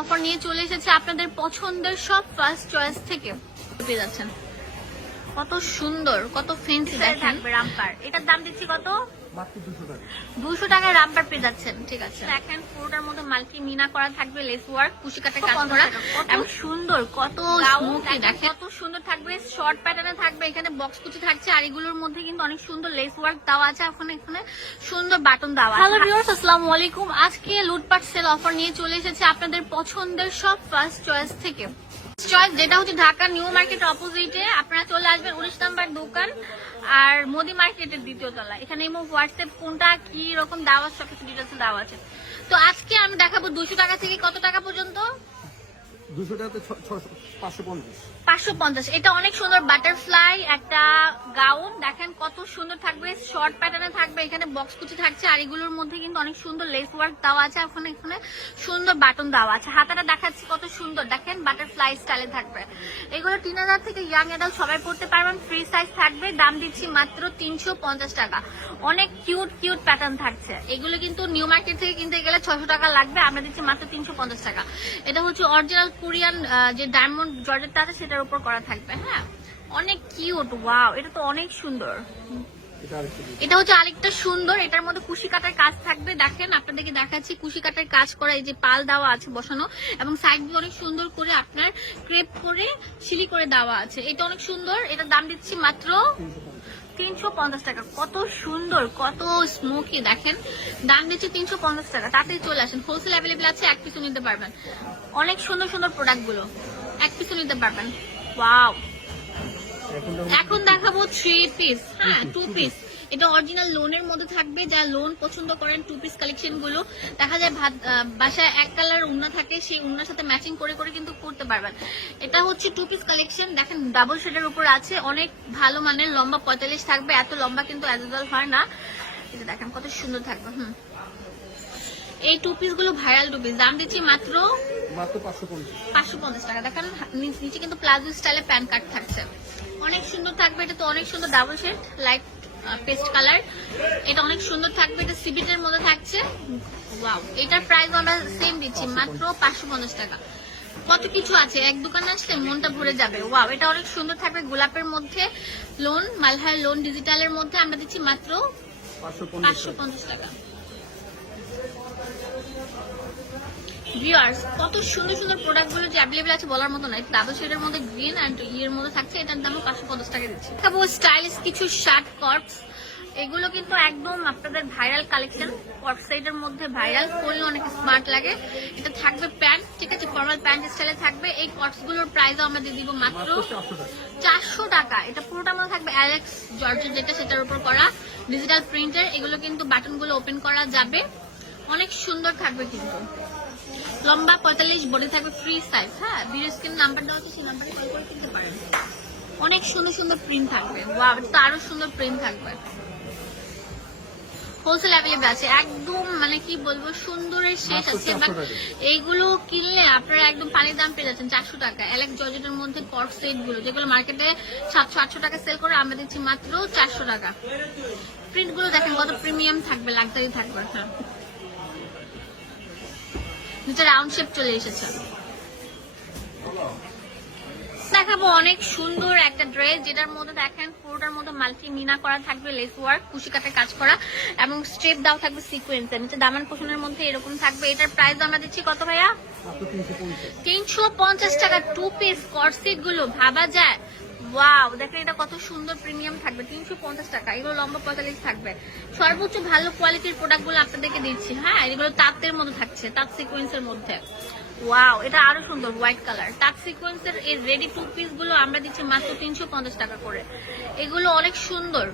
Offer নিয়ে চলে এসেছে আপনাদের পছন্দের সব ফার্স্ট চয়েস থেকে। পেয়ে যাচ্ছেন। কত সুন্দর কত ফেন্সি দেখেন। রামপার। এটার দাম দিচ্ছি কত? মাত্র দুশো টাকা। দুশো টাকায় রামপার পেয়ে যাচ্ছেন ঠিক আছে। দেখেন পুরোটার মধ্যে মাল্টি মিনা করা থাকবে লেস ওয়ার্ক কুশি কাটে কাজ করা এবং সুন্দর কত স্মোকি দেখেন কত সুন্দর থাকবে শর্ট প্যাটার্নে থাকবে এখানে বক্স কুচি থাকছে আর এগুলোর মধ্যে কিন্তু অনেক সুন্দর লেস ওয়ার্ক দেওয়া আছে ওখানে এখানে সুন্দর বাটন দেওয়া হ্যালো ভিউয়ার্স আসসালামু আলাইকুম। আজকে লুটপাট সেল অফার নিয়ে চলে এসেছে আপনাদের পছন্দের সব ফার্স্ট চয়েস থেকে। চয়েস যেটা হচ্ছে ঢাকা নিউ মার্কেট অপোজিটে আপনারা চলে আসবেন উনিশ নাম্বার দোকান আর মোদি মার্কেটের দ্বিতীয় তলা এখানে এমন হোয়াটসঅ্যাপ কোনটা, কি রকম দাওয়া সব কিছু ডিটেলস দেওয়া আছে। তো আজকে আমি দেখাবো দুশো টাকা থেকে কত টাকা পর্যন্ত? দুশো টাকাতে ছ- পাঁচশো পঞ্চাশ। পাঁচশো পঞ্চাশ। এটা অনেক সুন্দর বাটারফ্লাই, একটা গাউন। দেখেন কত সুন্দর থাকবে, শর্ট প্যাটার্নে থাকবে, এখানে বক্স কুচি থাকছে, আর এগুলোর মধ্যে কিন্তু অনেক সুন্দর লেস ওয়ার্ক দেওয়া আছে ওখানে, এখানে সুন্দর বাটন দেওয়া আছে। হাতাটা দেখাচ্ছি কত সুন্দর। দেখেন বাটারফ্লাই স্টাইলে থাকবে। এগুলো তিন হাজার থেকে ইয়াং এডাল সবাই পড়তে পারবেন ফ্রি সাইজ থাকবে, দাম দিচ্ছি মাত্র তিনশো পঞ্চাশ টাকা। অনেক কিউট কিউট প্যাটার্ন থাকছে। এগুলো কিন্তু নিউ মার্কেট থেকে কিনতে গেলে ছশো টাকা লাগবে, আমরা দিচ্ছি মাত্র তিনশো পঞ্চাশ টাকা। এটা হচ্ছে অরিজিনাল কোরিয়ান যে ডায়মন্ড জর্জেটটা আছে সেটার উপর করা থাকবে হ্যাঁ? অনেক কিউট ওয়াও এটা তো অনেক সুন্দর। এটা। এটা হচ্ছে আরেকটা সুন্দর এটার মধ্যে কুশি কাটার কাজ থাকবে। দেখেন আপনাদেরকে দেখাচ্ছি কুশি কাটার কাজ করা এই যে পাল দেওয়া আছে বসানো এবং সাইড দিয়ে অনেক সুন্দর করে আপনার ক্রেপ করে সিলি করে দেওয়া আছে। এটা অনেক সুন্দর এটার দাম দিচ্ছি মাত্র তিনশো পঞ্চাশ টাকা। কত সুন্দর কত স্মোকি দেখেন। দাম দিচ্ছে তিনশো পঞ্চাশ টাকা। তাতেই চলে আসেন। হোলসেল অ্যাভেলেবেল আছে এক পিসও নিতে পারবেন। অনেক সুন্দর সুন্দর প্রোডাক্টগুলো। এক পিসও নিতে পারবেন। ওয়াও এখন দেখাবো থ্রি পিস হ্যাঁ টু পিস এটা অরিজিনাল লোনের মধ্যে থাকবে। যা লোন পছন্দ করেন টু পিস কালেকশনগুলো। দেখা যায় বাসায় এক কালার উন্না থাকে সেই উন্নার সাথে ম্যাচিং করে করে কিন্তু করতে পারবেন। এটা হচ্ছে টু পিস কালেকশন দেখেন ডাবল শেডের উপর আছে। অনেক ভালো মানের লম্বা পঁয়তাল্লিশ থাকবে। এত লম্বা কিন্তু অ্যাজেবল হয় না। এটা দেখেন কত সুন্দর থাকবে হুম। এই টু পিসগুলো ভাইরাল টু পিস দাম দিচ্ছি মাত্র মাত্র টাকা। দেখেন নিচ- নিচে কিন্তু প্লাজো স্টাইলে প্যান থাকছে। অনেক সুন্দর থাকবে এটা তো অনেক সুন্দর double shade light paste colour. এটা অনেক সুন্দর থাকবে এটা সিবিটের মধ্যে থাকছে। ওয়াও এটার প্রাইস আমরা সেম দিচ্ছি মাত্র পাঁচশো পঞ্চাশ টাকা। কত কিছু আছে? এক দোকানে আসলে মনটা ভরে যাবে। ওয়াও এটা অনেক সুন্দর থাকবে গোলাপের মধ্যে লোন মালহার লোন ডিজিটালের মধ্যে আমরা দিচ্ছি মাত্র পাঁচশো পঞ্চাশ পাঁচশো পঞ্চাশ টাকা। ভিউয়ার্স কত সুন্দর সুন্দর প্রোডাক্টগুলো যে অ্যাভেলেবল আছে বলার মতো নয় ডাবল শেডের মধ্যে গ্রিন অ্যান্ড ইয়ের মধ্যে থাকছে, এটার দামও পাঁচশো পঞ্চাশ টাকা দিচ্ছি। দেখাবো স্টাইলিশ কিছু শার্ট কর্পস এগুলো কিন্তু একদম আপনাদের ভাইরাল কালেকশন কর্প মধ্যে ভাইরাল করলে অনেক স্মার্ট লাগে। এটা থাকবে প্যান্ট ঠিক আছে? ফর্মাল প্যান্ট স্টাইলে থাকবে। এই কর্পসগুলোর প্রাইস আমরা দিয়ে দিব মাত্র চারশো টাকা। এটা পুরোটা মধ্যে থাকবে অ্যালেক্স জর্জের যেটা, সেটার উপর করা। ডিজিটাল প্রিন্টার এগুলো কিন্তু বাটনগুলো ওপেন করা যাবে। অনেক সুন্দর থাকবে কিন্তু। লম্বা পঁয়তাল্লিশ বডি থাকবে ফ্রি সাইজ হ্যাঁ ভিডিও স্ক্রিন নাম্বার দেওয়া আছে সেই নাম্বারে কল করে কিনতে পারেন। অনেক সুন্দর সুন্দর প্রিন্ট থাকবে। তো আরও সুন্দর প্রিন্ট থাকবে। হোলসেল অ্যাভেলেবল আছে। একদম মানে কি বলব সুন্দরের শেষ আছে 400 বাট এইগুলো কিনলে আপনারা একদম পানির দাম পেয়ে যাচ্ছেন চারশো টাকা। অ্যালেক্স জর্জেটের মধ্যে কর্প সেটগুলো যেগুলো মার্কেটে সাতশো আটশো টাকা সেল করে আমরা দিচ্ছি মাত্র চারশো টাকা। প্রিন্টগুলো দেখেন কত প্রিমিয়াম থাকবে লাক্সারি থাকবে। হ্যাঁ নিচে রাউন্ড শেপ চলে এসেছে। দেখাবো অনেক সুন্দর একটা ড্রেস যেটার মধ্যে দেখেন পুরোটার মধ্যে মাল্টি মিনা করা থাকবে লেস ওয়ার্ক কুশি কাটে কাজ করা এবং স্ট্রেপ দাও থাকবে সিকোয়েন্স নিচে দামান পোষণের মধ্যে এরকম থাকবে। এটার প্রাইস আমরা দিচ্ছি কত ভাইয়া? তিনশো পঞ্চাশ। তিনশো পঞ্চাশ টাকা টু পিস কর্সেটগুলো ভাবা যায়। ওয়াও দেখেন এটা কত সুন্দর প্রিমিয়াম থাকবে, তিনশো পঞ্চাশ টাকা। এগুলো লম্বা পঁয়তাল্লিশ থাকবে। সর্বোচ্চ ভালো কোয়ালিটির প্রোডাক্টগুলো আপনাদেরকে দিচ্ছি হ্যাঁ? এগুলো তাঁতের মধ্যে থাকছে, তাঁত সিকোয়েন্সের মধ্যে। ওয়াও এটা আরও সুন্দর হোয়াইট কালার তাঁত সিকোয়েন্সের এই রেডি টু পিসগুলো আমরা দিচ্ছি মাত্র তিনশো পঞ্চাশ টাকা করে। এগুলো অনেক সুন্দর।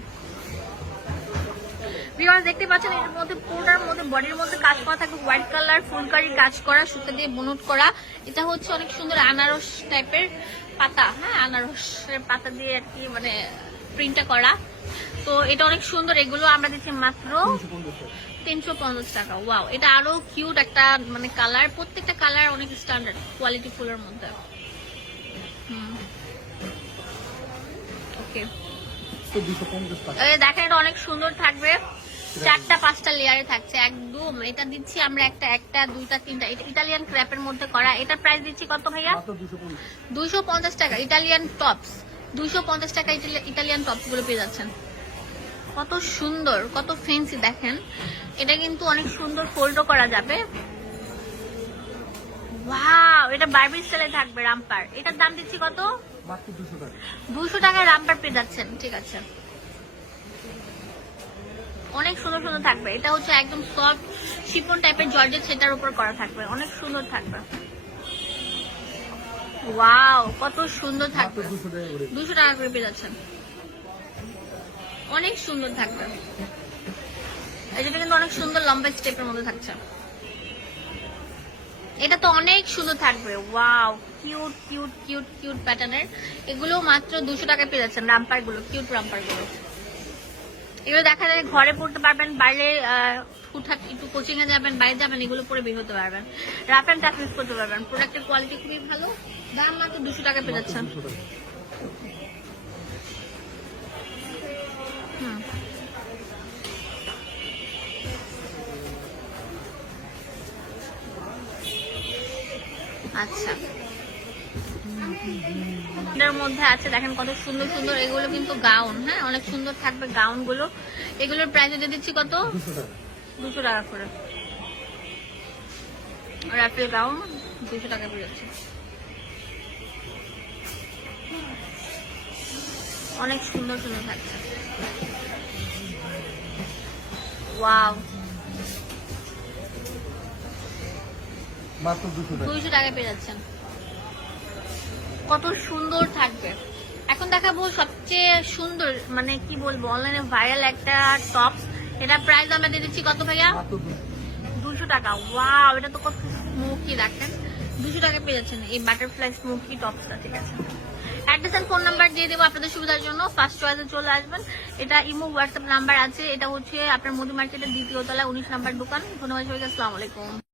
ভিউয়ার্স দেখতে পাচ্ছেন এর মধ্যে পুরোটার মধ্যে বডির মধ্যে কাজ করা থাকবে হোয়াইট কালার ফুলকারি কাজ করা সুতা দিয়ে বুনট করা। এটা হচ্ছে অনেক সুন্দর আনারস টাইপের পাতা হ্যাঁ? আনারসের পাতা দিয়ে আর কি মানে প্রিন্টটা করা। তো এটা অনেক সুন্দর এগুলো আমরা দিচ্ছি মাত্র তিনশো পঞ্চাশ টাকা। ওয়াও এটা আরও কিউট একটা মানে কালার প্রত্যেকটা কালার অনেক স্ট্যান্ডার্ড কোয়ালিটি ফুলের মধ্যে। ওকে দেখেন এটা অনেক সুন্দর থাকবে। চারটা পাঁচটা লেয়ারে থাকছে। একদম এটা দিচ্ছি আমরা একটা একটা দুইটা তিনটা। এটা ইটালিয়ান ক্র্যাপের মধ্যে করা। এটার প্রাইস দিচ্ছি কত ভাইয়া? দুশো পঞ্চাশ। দুইশো পঞ্চাশ টাকা। ইটালিয়ান টপস দুইশো পঞ্চাশ টাকা ইটালি- ইটালিয়ান টপসগুলো পেয়ে যাচ্ছেন। কত সুন্দর কত ফেন্সি দেখেন। এটা কিন্তু অনেক সুন্দর ফোল্ডও করা যাবে। ওয়াও এটা বারবি স্টাইলে থাকবে রামপার। এটার দাম দিচ্ছি কত? দুশো টাকা। রামপার পেয়ে যাচ্ছেন। ঠিক আছে। অনেক সুন্দর সুন্দর থাকবে। এটা হচ্ছে একদম সফট শিপন টাইপের জর্জেট সেটার উপর করা থাকবে। অনেক সুন্দর থাকবে। ওয়াও কত সুন্দর থাকবে। দুশো টাকা করে। টাকা পেয়ে যাচ্ছেন। অনেক সুন্দর থাকবে। এটা কিন্তু অনেক সুন্দর লম্বা স্টেপের মধ্যে থাকছে। এটা তো অনেক সুন্দর থাকবে। Wow cute cute cute cute প্যাটার্নের এগুলো মাত্র দুশো টাকায় পেয়ে যাচ্ছেন। রাম্পারগুলো কিউট রাম্পারগুলো এগুলো দেখা যায় ঘরে পড়তে পারবেন বাইরে হুটহাট একটু কোচিং এ যাবেন বাইরে যাবেন এগুলো পরে বের হতে পারবেন। রাফ অ্যান্ড টাফ ইউজ করতে পারবেন। প্রোডাক্টের কোয়ালিটি খুবই ভালো। দাম মাত্র দুশো টাকা পেয়ে যাচ্ছেন। আচ্ছা। এটার মধ্যে আছে দেখেন কত সুন্দর সুন্দর এগুলো কিন্তু গাউন হ্যাঁ? অনেক সুন্দর থাকবে গাউনগুলো। এগুলোর প্রাইস দিয়ে দিচ্ছি কত? দুশো টাকা করে। রাফেল গাউন দুশো টাকা পেয়ে যাচ্ছে। অনেক সুন্দর সুন্দর থাকছে ওয়াও মাত্র দুশো টাকা। পেয়ে যাচ্ছেন। কত সুন্দর থাকবে। এখন দেখাবো সবচেয়ে সুন্দর মানে কি বলব অনলাইনে ভাইরাল একটা টপ এটা প্রাইস আমরা দিয়ে দিচ্ছি কত ভাইয়া? দুশো টাকা। ওয়াও এটা তো কত স্মোকি দেখেন। দুশো টাকা পেয়ে যাচ্ছেন এই বাটারফ্লাই স্মোকি টপসটা ঠিক আছে। অ্যাড্রেস ফোন নাম্বার দিয়ে দেবো আপনাদের সুবিধার জন্য। ফার্স্ট চয়েসে চলে আসবেন। এটা ইমো হোয়াটসঅ্যাপ নাম্বার আছে। এটা হচ্ছে আপনার মুদি মার্কেটের দ্বিতীয় তলা উনিশ নাম্বার দোকান। ধন্যবাদ সবাইকে, আসসালামু আলাইকুম।